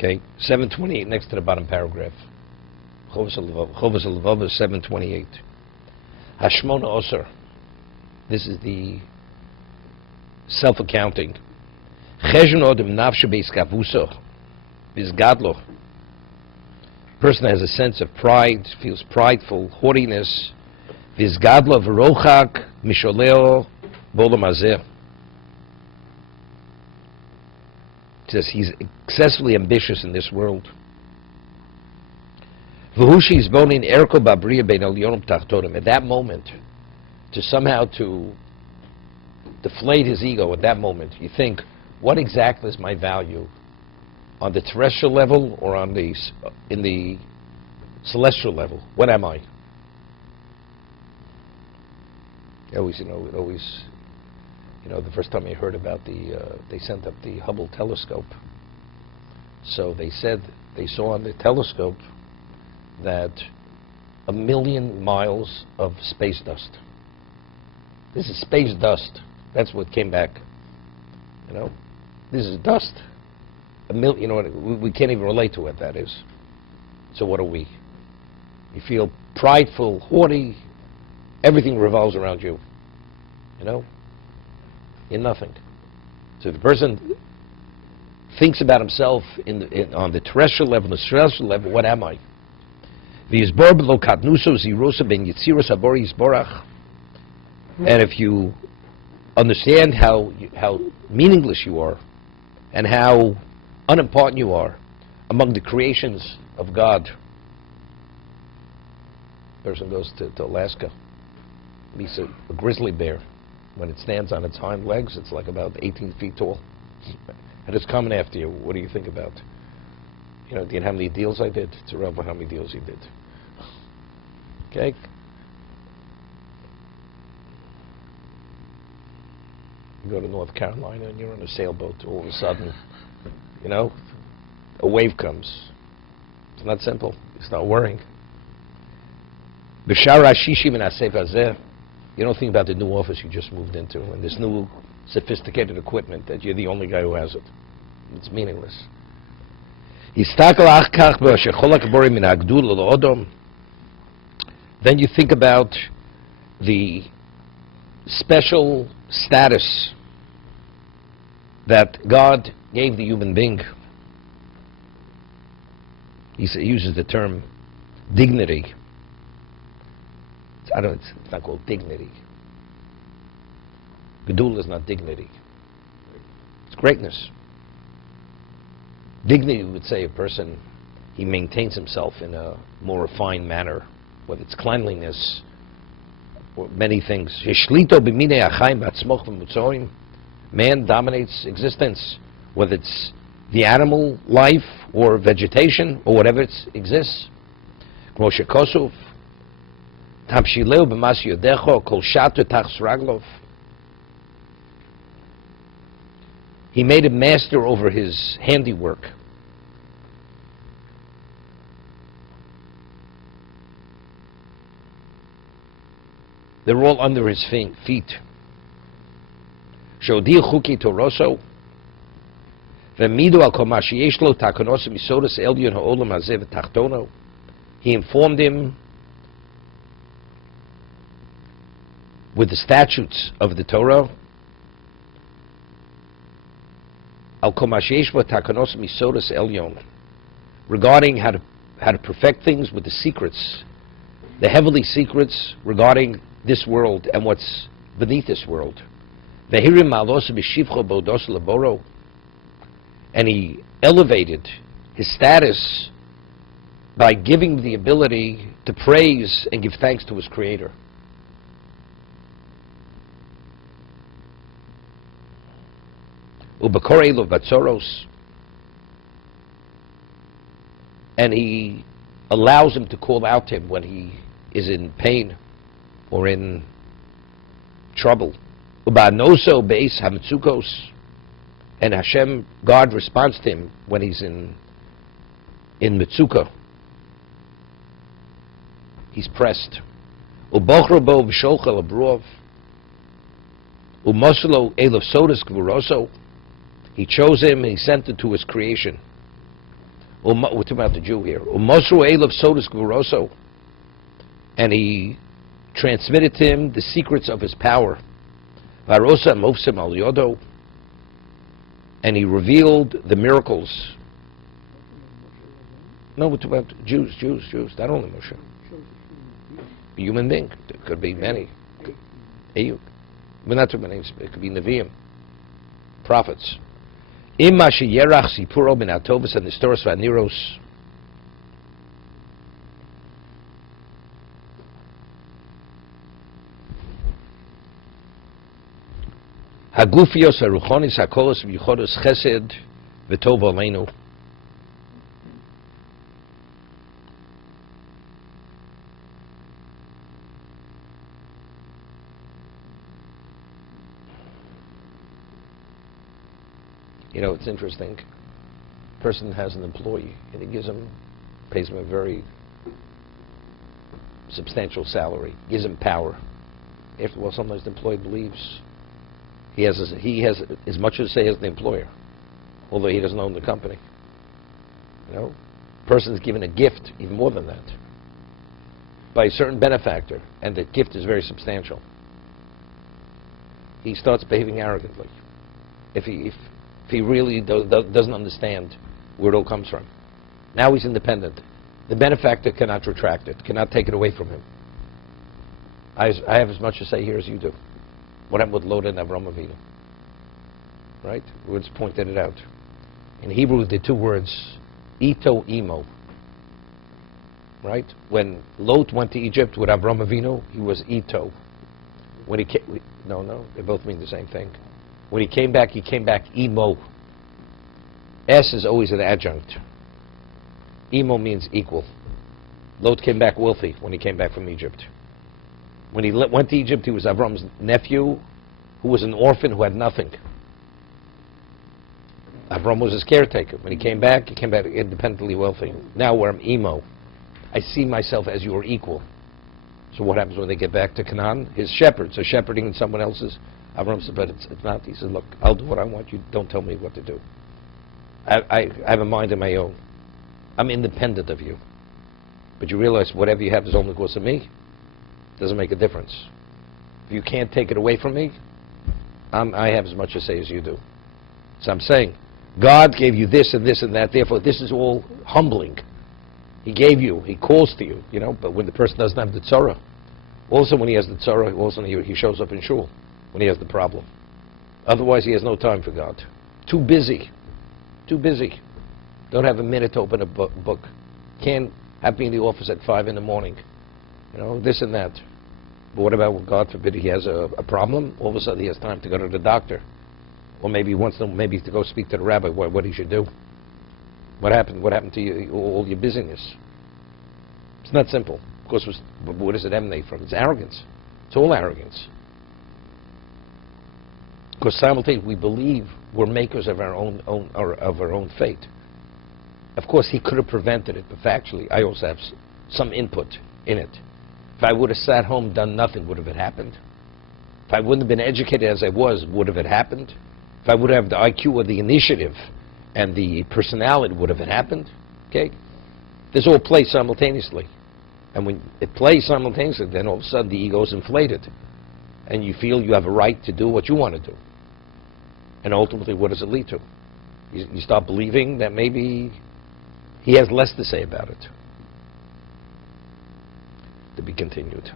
Okay, 728 next to the bottom paragraph. Chovos HaLevavos 728. Hashmona Osir. This is the self-accounting. Cheshon Odom Nafshe Beis Kavuso Beis Gadlo. Person has a sense of pride, feels prideful, haughtiness. Beis Gadlo V'rochak Misholeo Bolam Hazeh. Says he's excessively ambitious in this world. At that moment, to deflate his ego at that moment, you think, what exactly is my value on the terrestrial level or on in the celestial level? What am I? The first time I heard about they sent up the Hubble telescope. So they said they saw on the telescope that 1 million miles of space dust. This is space dust. That's what came back. This is dust. We can't even relate to what that is. So what are we? You feel prideful, haughty. Everything revolves around you. In nothing. So if a person thinks about himself on the terrestrial level, the celestial level, what am I? And if you understand how meaningless you are and how unimportant you are among the creations of God, a person goes to Alaska, meets a grizzly bear. When it stands on its hind legs, it's like about 18 feet tall. And it's coming after you. What do you think about? Do you know how many deals I did? It's around how many deals he did. Okay? You go to North Carolina and you're on a sailboat. All of a sudden, a wave comes. It's not simple. It's not worrying. You don't think about the new office you just moved into and this new sophisticated equipment that you're the only guy who has it. It's meaningless. Then you think about the special status that God gave the human being. He uses the term dignity. It's not called dignity. Gedula is not dignity. It's greatness. Dignity would say a person, he maintains himself in a more refined manner, whether it's cleanliness or many things. Man dominates existence, whether it's the animal life or vegetation or whatever it exists. He made a master over his handiwork. They're all under his feet. He informed him with the statutes of the Torah, regarding how to perfect things with the secrets, the heavenly secrets regarding this world and what's beneath this world. And he elevated his status by giving the ability to praise and give thanks to his Creator. And he allows him to call out to him when he is in pain or in trouble. And Hashem, God, responds to him when he's in Mitzuka. He's pressed. He chose him and he sent it to his creation. We're talking about the Jew here. Umosru Eilav Sodas Gvuroso. And he transmitted to him the secrets of his power. Varosa Mofsim Al Yodo. And he revealed the miracles. No, we're talking about Jews, not only Moshe. A human being. There could be many. We're not talking about names. It could be Nevi'im, prophets. Imma sheyerach sipuro ben atovus and the stories of Aniros. Hagufios haruchonis hakolos v'yichodos chesed v'tov aleinu. You know, it's interesting. A person has an employee, and he pays him a very substantial salary, gives him power. After all, sometimes the employee believes he has as much to say as the employer, although he doesn't own the company. You know, a person is given a gift, even more than that, by a certain benefactor, and the gift is very substantial. He starts behaving arrogantly. If he really doesn't understand where it all comes from. Now he's independent. The benefactor cannot retract it, cannot take it away from him. I have as much to say here as you do. What happened with Lot and Avram Avinu? Right? We just pointed it out. In Hebrew, the two words, ito, imo. Right? When Lot went to Egypt with Avram Avinu, he was ito. When he came, no, they both mean the same thing. When he came back emo. S is always an adjunct. Emo means equal. Lot came back wealthy when he came back from Egypt. When he went to Egypt, he was Avram's nephew, who was an orphan who had nothing. Avram was his caretaker. When he came back independently wealthy. Now where I'm emo. I see myself as your equal. So what happens when they get back to Canaan? His shepherds are shepherding in someone else's. Avram said, but it's not. He said, look, I'll do what I want. You don't tell me what to do. I have a mind of my own. I'm independent of you. But you realize whatever you have is only because of me. Doesn't make a difference. If you can't take it away from me, I have as much to say as you do. So I'm saying, God gave you this and this and that. Therefore, this is all humbling. He gave you. He calls to you. You know. But when the person doesn't have the tzara, also when he has the tzara, also he shows up in shul. When he has the problem. Otherwise, he has no time for God. Too busy. Don't have a minute to open a book. Can't have me in the office at 5 in the morning. You know, this and that. But what about when, God forbid, he has a problem? All of a sudden, he has time to go to the doctor. Or maybe he wants to go speak to the rabbi what he should do. What happened to you, all your busyness? It's not simple. Of course, where does it emanate from? It's arrogance. It's all arrogance. Because simultaneously we believe we're makers of our own fate. Of course, he could have prevented it, but factually, I also have some input in it. If I would have sat home, done nothing, would have it happened? If I wouldn't have been educated as I was, would have it happened? If I would have the IQ or the initiative and the personality, would have it happened? Okay? This all plays simultaneously. And when it plays simultaneously, then all of a sudden the ego is inflated. And you feel you have a right to do what you want to do. And ultimately, what does it lead to? You start believing that maybe he has less to say about it. To be continued.